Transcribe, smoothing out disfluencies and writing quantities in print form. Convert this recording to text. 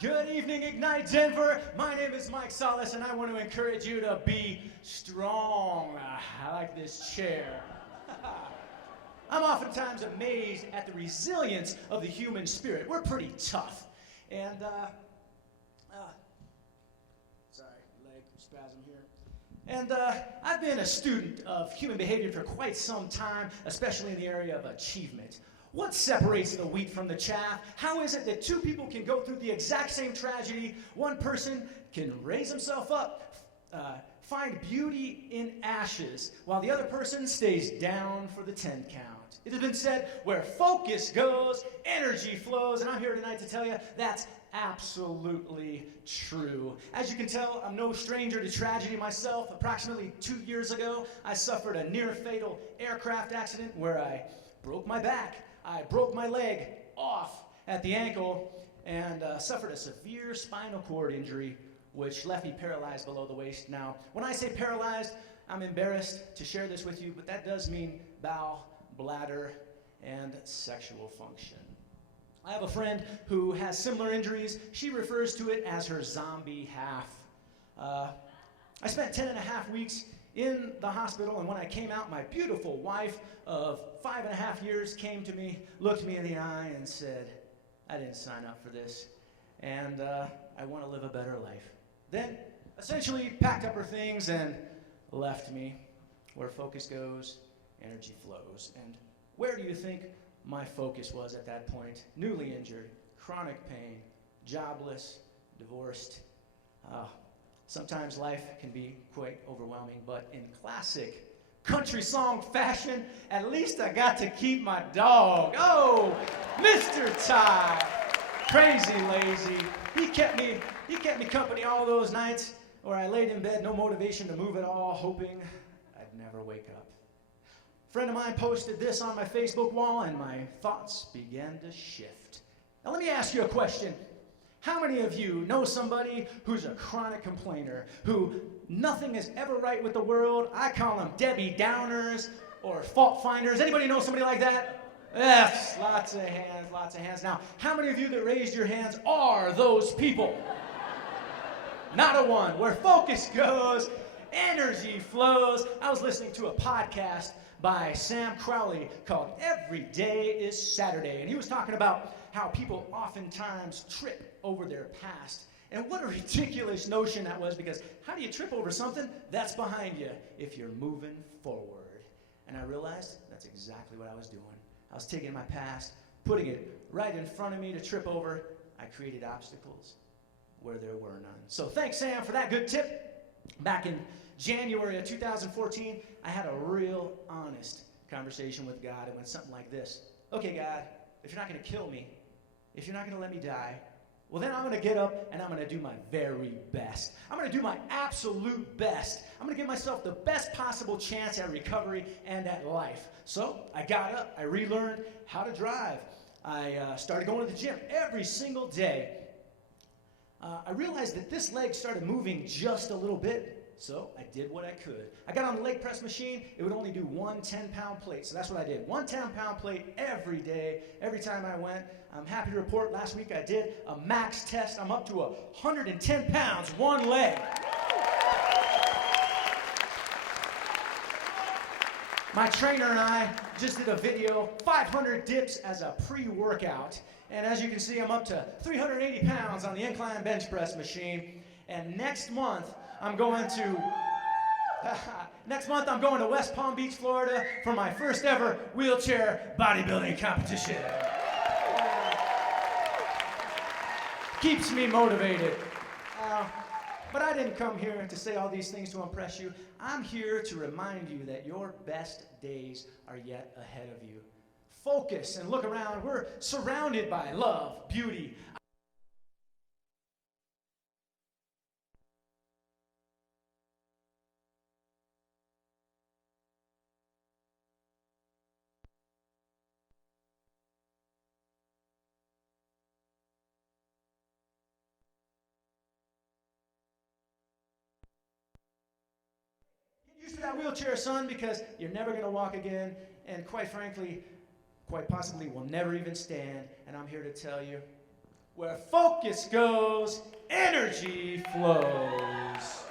Good evening, Ignite Denver. My name is Mike Solis, and I want to encourage you to be strong. I like this chair. I'm oftentimes amazed at the resilience of the human spirit. We're pretty tough. And, sorry, leg spasm here. And I've been a student of human behavior for quite some time, especially in the area of achievement. What separates the wheat from the chaff? How is it that two people can go through the exact same tragedy? One person can raise himself up, find beauty in ashes, while the other person stays down for the 10 count. It has been said, where focus goes, energy flows, and I'm here tonight to tell you that's absolutely true. As you can tell, I'm no stranger to tragedy myself. Approximately 2 years ago, I suffered a near-fatal aircraft accident where I broke my back. I broke my leg off at the ankle and suffered a severe spinal cord injury, which left me paralyzed below the waist. Now, when I say paralyzed, I'm embarrassed to share this with you, but that does mean bowel, bladder, and sexual function. I have a friend who has similar injuries. She refers to it as her zombie half. I spent 10 and a half weeks in the hospital, and when I came out, my beautiful wife of 5.5 years came to me, looked me in the eye, and said, I didn't sign up for this, and I want to live a better life. Then, essentially, packed up her things and left me. Where focus goes, energy flows. And where do you think my focus was at that point? Newly injured, chronic pain, jobless, divorced. Sometimes life can be quite overwhelming, but in classic country song fashion, at least I got to keep my dog. Oh, Mr. Ty, crazy lazy. He kept me company all those nights where I laid in bed, no motivation to move at all, hoping I'd never wake up. A friend of mine posted this on my Facebook wall, and my thoughts began to shift. Now let me ask you a question. How many of you know somebody who's a chronic complainer, who nothing is ever right with the world? I call them Debbie Downers or fault finders. Anybody know somebody like that? Yes, lots of hands, lots of hands. Now, how many of you that raised your hands are those people? Not a one. Where focus goes, energy flows. I was listening to a podcast by Sam Crowley called Every Day is Saturday, and he was talking about how people oftentimes trip over their past. And what a ridiculous notion that was, because how do you trip over something that's behind you if you're moving forward? And I realized that's exactly what I was doing. I was taking my past, putting it right in front of me to trip over. I created obstacles where there were none. So thanks, Sam, for that good tip. Back in January of 2014, I had a real honest conversation with God. It went something like this. Okay, God, if you're not going to kill me, if you're not going to let me die, well, then I'm going to get up and I'm going to do my very best. I'm going to do my absolute best. I'm going to give myself the best possible chance at recovery and at life. So I got up. I relearned how to drive. I started going to the gym every single day. I realized that this leg started moving just a little bit. So I did what I could. I got on the leg press machine. It would only do one 10-pound plate. So that's what I did. One 10-pound plate every day, every time I went. I'm happy to report last week I did a max test. I'm up to 110 pounds, one leg. My trainer and I just did a video, 500 dips as a pre-workout. And as you can see, I'm up to 380 pounds on the incline bench press machine. And next month, I'm going to West Palm Beach, Florida for my first ever wheelchair bodybuilding competition. Keeps me motivated. But I didn't come here to say all these things to impress you. I'm here to remind you that your best days are yet ahead of you. Focus and look around. We're surrounded by love, beauty. Used to that wheelchair, son, because you're never going to walk again, and quite frankly, quite possibly will never even stand. And I'm here to tell you, Where focus goes, energy flows.